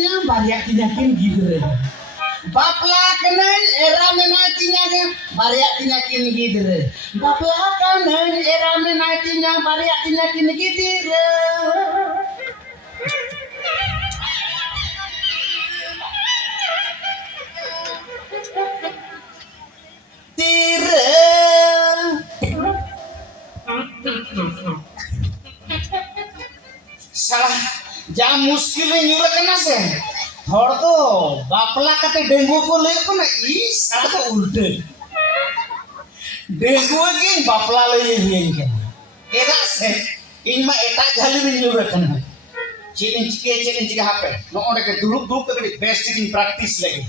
tinya barya tinya kin gidre. Bapla kenen era menai tinya ge barya tinya kin gidre. Bapla kenen era menai tinya barya tinya kin gidre. Tire salah jam muskil nyuruh kena se hor to bapla kate dengu ko le ko na i salah to ulte dengu ge bapla le yen kan eda se in ma eta jali nyuruh kena chidin chike hape no onde ke duluk ke best in practice lagi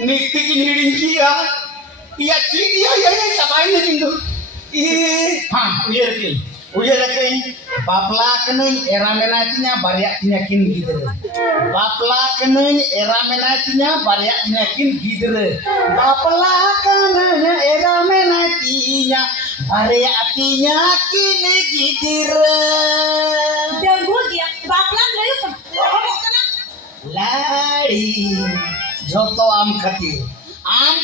nikti kinyirin kia iya cidia ya sabain ning do uyar ke bapla kening era menatinya barya tinyakin gidre bapla kening era menatinya barya tinyakin gidre bapla kening era menatinya barya tinyakin gidre dan gue dia bapla lagi kan lari joto am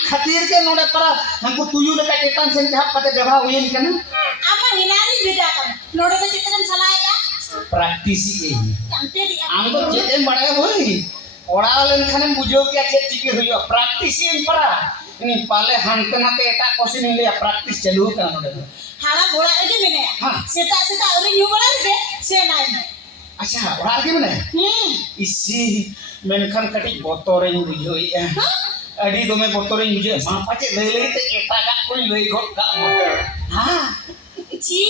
khatir ke node para हमको तुयु लगा Teton से जहां पते व्यवहार हुई kan ama hinari beda kan node ke चित्रम सलाया practice ही cantik dia आम तो जेते बड़े होई ओड़ा लेन खाने बुझो क्या चेक चिके हुई प्रैक्टिस ही परा ini पाले हंते नाते एटा कोसी नहीं ले प्रैक्टिस चालू कर नोडे hala bola aja mene हाँ seta uri nyu bola de se nai अच्छा ओड़ा के मने इसी मेनखान कटी बोतोरें बुझोई अड़ी दोमे बोतोरें बुझे मा पाचे ले ते एटा का कोई लई गट का हां ची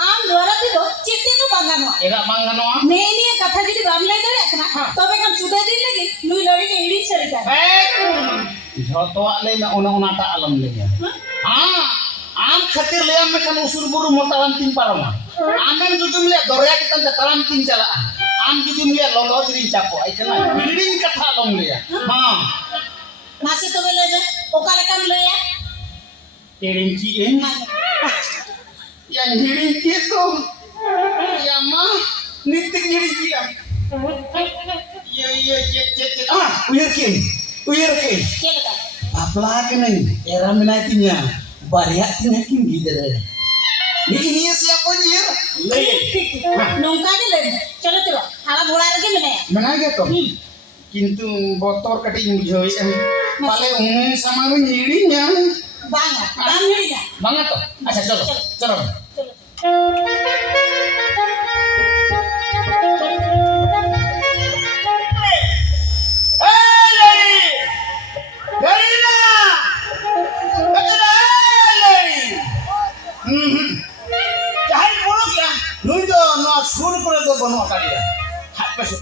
आम द्वारा ते दो चित्ते नु बांगानो एगा बांगानो नेनी कथा जदी बाम ले दरे कना तबे कम सुदे दिन लगी नुई लड़ी के इडी सरी का झोतो ले ना ओना आलम ले हां आम खातिर ले में kan usur buru motalan tin parama amen jujum le dorya kita talam tin chala am jujum le lolo dirin chapo ai kana birin katha lom le ha nasi to le je okale kam le ya terin ki en yang hirin ki to ya ma nitik hirin ki ya cek ah uyar ki kelaka apla kene era menatinya barya tinakin gidre ini siapa nyir le nongka ke le chalo hala bola lagi mene mana gitu kintu botor kati mujoi pale umun sama nyirinya bang nyirinya banget toh acha chalo सुर करे तो बनवा काटिया हाथ पे से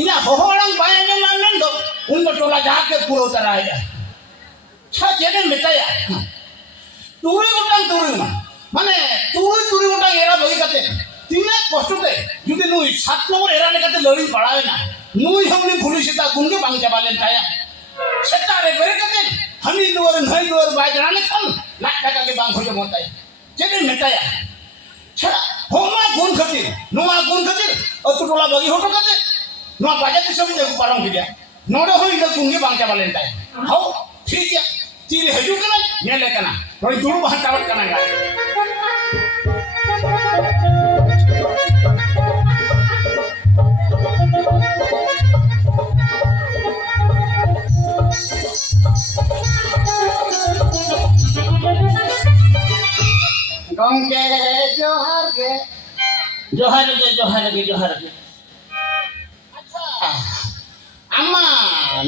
ina hohorang bayangnya manen do unga tola jake pulau taraya cha jene metaya turi utang mane turi utang era bagi kate tina kosto te judi nui 7 nomor era ne kate lori padawe na nui hamni pulis ta gunge bang jabalen taya seta re bere kate hani duar bai jane kan nak ka ke bang hoje motai jene metaya cha homa gun khati atu tola bagi hoto kate no baja disam je parang dia nodo hoi da gunge bang jabalen taya hau ठीक है तीर हजू कना नेले कना रोई दूर बाहर टावर कना गा गंगे जोहर के अच्छा अम्मा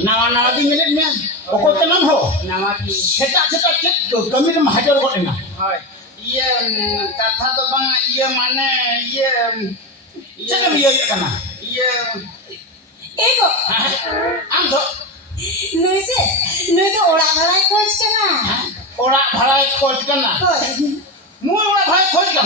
नावा दिन मिले में ओको तनम हो नावा की सेटा चेक कमी में हाजर को ना हाय ये कथा तो बंग ये माने ये चेक ये करना ये एको आम तो नुई तो ओड़ा भाड़ा खोज करना मुई ओड़ा भाई खोज कर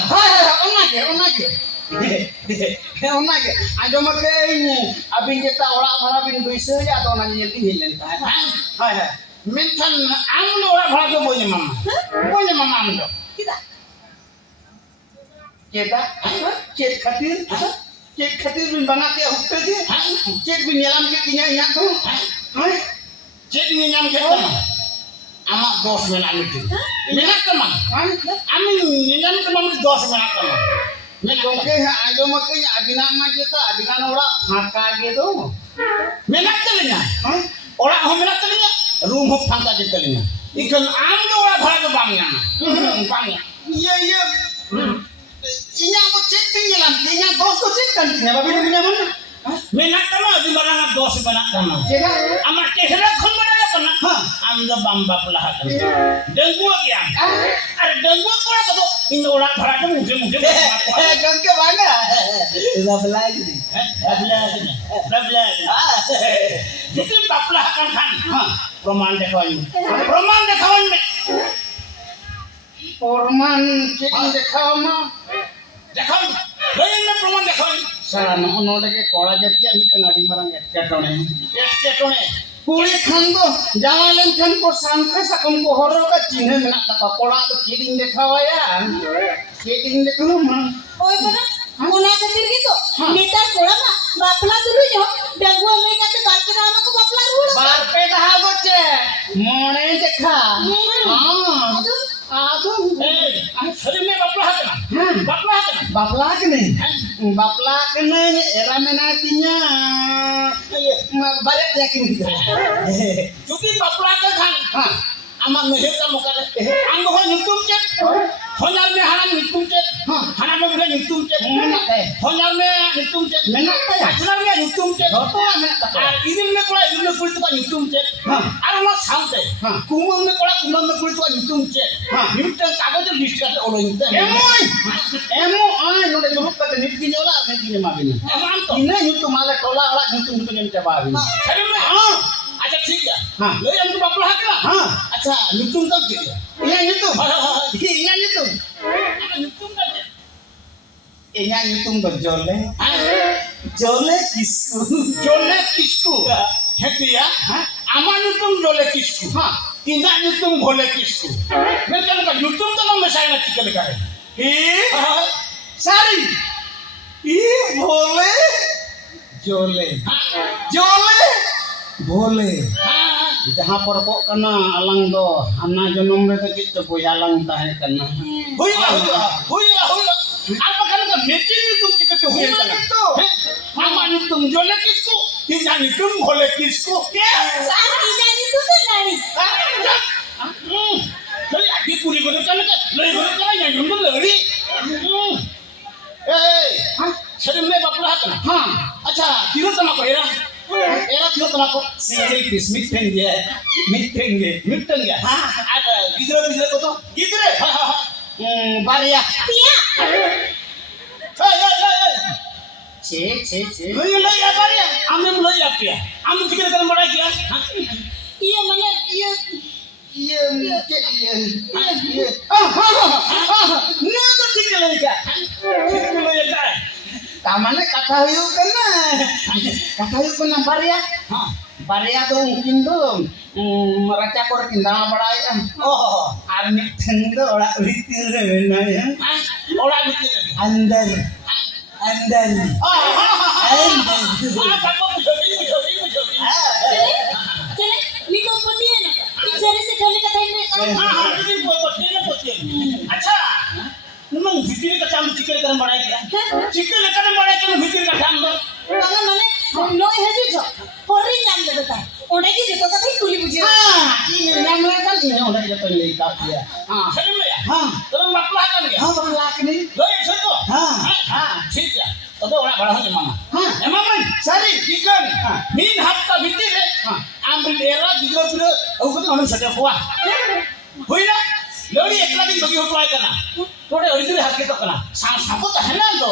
abin kita orang bhara bin bisa ya atau nanya nyelti hilen ta hai hai menkan amno orang bhara ko bonya mama amno Kita. cek khatir bin bangat ya hutte je cek bin nyalam ke tinya nya tu hai cek bin nyam ke ta amak dos menang itu menang teman amin nyam teman dos menang teman मैं गोंके है आजो मके अबिना मा जेता अबिना ओड़ा फाका गे दो मेना चलिना ओड़ा हो मेना चलिना रूम हो फाका जे चलिना इकन आम दो ओड़ा भाड़ा दो बांगना ये इnya को चेक भी ला इnya दोस्त को चेक कर दिया बाबी ने बिना मन मेना कमा अभी बना दोस्त बना कमा जेगा अमा केहरा खन बना कना आम दो बम्बा पला डेंगू गया अरे डेंगू कोड़ा को इन ओड़ा भाड़ा के मुझे गंके वांगा रबला जितने बापला हकन खान प्रमाण देखावन में प्रमाण चेकिंग देखावन लई में प्रमाण देखावन सारा नोडे के कोड़ा जति अमी कनाडी मरंग एटकेटोने कुड़ी खान दो जावालन खान को सांखे सकम को हरो का चिन्ह मेना का कोड़ा तो चेकिंग देखावाया चेकिंग देखो मां ओए बना कोना खातिर gitu मीटर कोड़ा मा बापला दुरु जो डंगुआ में काते बात के नाम को बापला रुड़ बार पे कहा गोचे मोने देखा हां आदो ए शरीर में बापला के नहीं एरा मेना तिnya बारे yakin gitu cuti बापला के खान हां आमा मेहे का मुका दे अंग हो YouTube चेक होनार में हाना YouTube चेक हाना में बोले YouTube चेक होनार में YouTube चेक मेना हाना में YouTube चेक तो मेना और इदिन में कोड़ा पुलिस का YouTube चेक और ना साउंड कुमन में कोड़ा कुमन में पुलिस का YouTube चेक मिटन कागज लिस्ट का ओलो इंते एमो आय नोडे जुलुक का निटकी जोला निटकी माबिनी एमान तो इने YouTube माले टोला वाला YouTube तो नेम चबाबी सही में हां अच्छा ठीक है हां ले हम तो बापला हकला हां अच्छा YouTube तो के इना YouTube इना YouTube YouTube का इना YouTube तो जोले किसको हेतिया आमा YouTube जोले किसको हां इना YouTube भोले किसको मैं चल का YouTube तो मैं साइना चिकन का है सारी ई भोले जोले भोले जहाँ पर को कना अलंग दो अन्ना जन्म में तो कित बोया अलंग ताहे कना हुईला आप कन का मेची में तुम टिकट हुई तो मामा ने तुम जोले किसको इना ने तुम भोले किसको क्या सारी जानी तू तो नानी लई आदि पूरी को चल के लई को चला या नंबर लड़ी ए शरीर में बापला हकना हां अच्छा तीरो तना को एरा तीरो तना को सिंगल पीस मिटेंगे हां ada गिदरे को तो गिदरे बारिया पिया छे लई या बारिया आमे लई या पिया आमे जिक्र कर बड़ा किया ये माने ये ना तो ठीक लई का तामाने kata huyuk kena baria baria tuh mungkin tuh meraca kor kindang baraya oh arnik tendo olah bitir ya olah bitir andar चले मीको पति है ना इधर से खाली कथा नहीं अच्छा नमंग भितिर का काम चिकन करन बड़ाई किया चिकन करन बड़ाई के भितिर का काम दो माने नोय हेजु छ होरी नाम दे बता ओडे की जेतो कथा कुली बुझे हां ई नाम ले का इने ओडे जेतो ले का किया हां सही में हां तुम बापला का नहीं हां बापला का नहीं लोय छ तो हां ठीक है तो ओडा बड़ा हो मामा हां ए मामा सारी चिकन मीन हाथ का भितिर है आम एरा दिगो फिर ओ को हम सटे हुआ हुई ना लोडी एकला दिन बगी होटवाय कना थोड़े ओरिजिनल हाथ के तो कना सापो तो है ना तो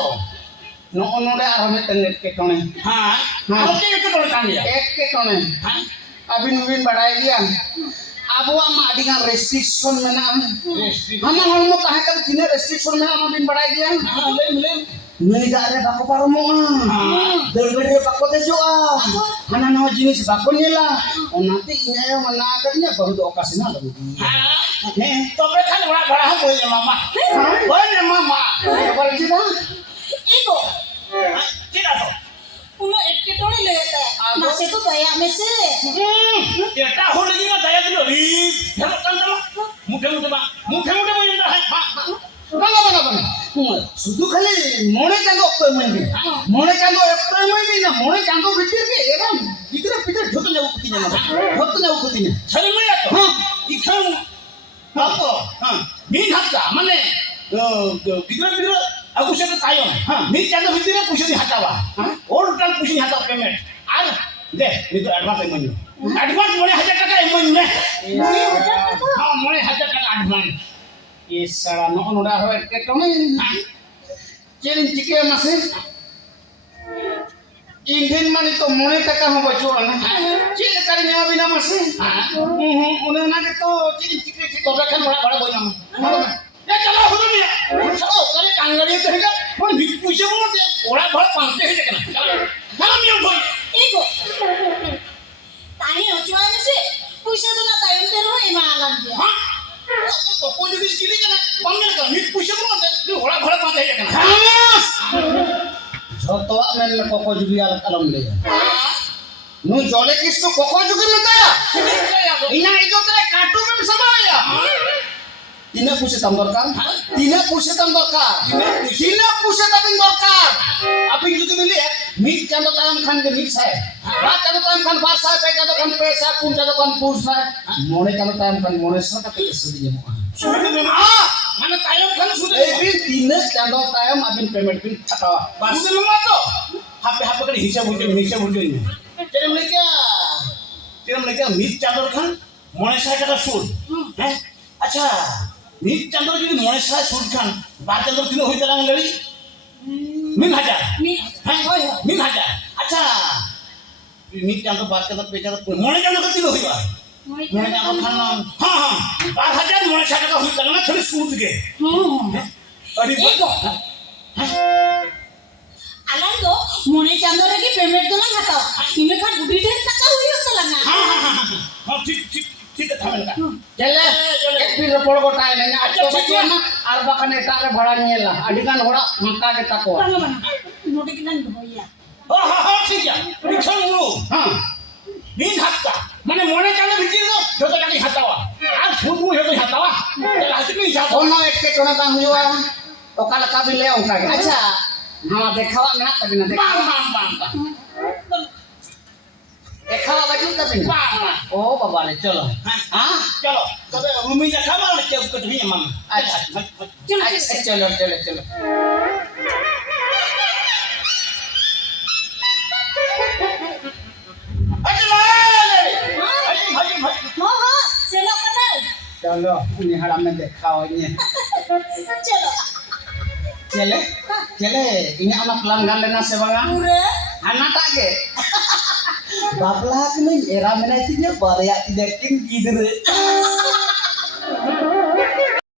नोडे आर हमें तंगे के टोने हां ओके के टोने काम लिया एक के टोने हां अबिन बढ़ाई दिया abuang mah dengan restriction mana? Amal hormo tahan kan kini restriction mana amal bin badai dia. Lem. Nega ada bako paromo Delgede bako tejo Hana nawa jenis bako nyela. Nanti inya yang mana agarnya baru do okasina lagi. Tope kan orang barang boleh mama. Boleh mama. Boleh tidak? Ibu, Tidak tu. uno ekte toni leta. Masih tu daya mese. Kita hol lagi mah daya dulu. Hello kan sama. Mudah boleh dah. Bang. Sudu kali mone cando appointment. Mone cando appointment ni na mone cando bitir ke eram. Bitir joto jago kutinya mas. Joto jago kutinya. Sari maya to. Ikan apa? Min hakka mane bitir aku saya tayo. Min cando bitir pusi di hatawa. All time pusi hatawa payment. Ar deh itu advance payment. Advance mone 1000 টাকা payment ne. Mone 1000 টাকা advance. Isara no noda ho eketone cherin chike mase Indian mani to mone taka ho bacho na chile kari nema bina mase une na ke to cherin chike to rakhan bada boy nam ya chalo ho dunia chalo kare kangari to hega mon big puise mo te ora bhar pante he dekna chalo na mi boy Ibu, tani ochuan mese. Puisa tu na tayo tero imalan dia. तो कोई भी skill है ना बंगल का meet push करो ना तो होड़ा भरा पाते हैं ना खामोश झोतो में कोको जुगी अलम ले नु जोले किस तो कोको जुगी में ताया इना इजो तेरे काटू में समाया तीन पुसे तम दरकार तीन पुसे तम दरकार अभी जुगी मिली है मीट चांदो तायम खान के मीट है बात चांदो तायम खान बात सा पे चांदो खान पे सा पुन चांदो खान पुर सा मोने चांदो तायम खान मोने सा का पे सुदी जमो सुदी जमो माने तायम खान सुदी ए तीन चांदो तायम अबिन पेमेंट बिन छटावा बस सुदी मा तो हापे करे हिसाब होके तेरे में क्या मीट चांदो खान मोने सा का सुद हैं अच्छा मीट चांदो जो मोने सा सुद खान बात चांदो तीन होई तलांग लड़ी min hajar अच्छा मीट चांदो बात करता पेचा तो मोने चांदो का किलो हुआ मोने चांदो खाना हां 12000 मोने चांदो का हुई करना थोड़ी सूद के अरे Alam do, mone chando lagi payment tu lang hataw. Ime kan budi deh taka huyo talanga. हां ठीक है थामेल का चले एक भी रिपोर्ट को टाइम नहीं आज तो बच्चे ना आर बकने टारे बड़ा नेला अडिगान होड़ा मक्का के तको Bana note kinan hoya. हां ठीक है रिक्शन लो हां min hakka माने मोने चांदो बिची दो जोतो टाकी हटावा आज फुट मु हेतो हटावा चल आज नहीं जा कोनो एक के कोना ता हुआ तो कल का भी ले आऊंगा अच्छा हां देखावा ना तभी ना देखावा देखावा बाजू तभी ओ बाबा ने चलो हां चलो तबे रूमी देखावा और के कट भी मम अच्छा चलो Selok kenal. चलो ini haram में देखाओ ini Chelo. चले ini anak pelanggan lena sebangan Pura. anak tak ke बापला के नहीं एरा में नहीं थी बारे या इधर किन किधर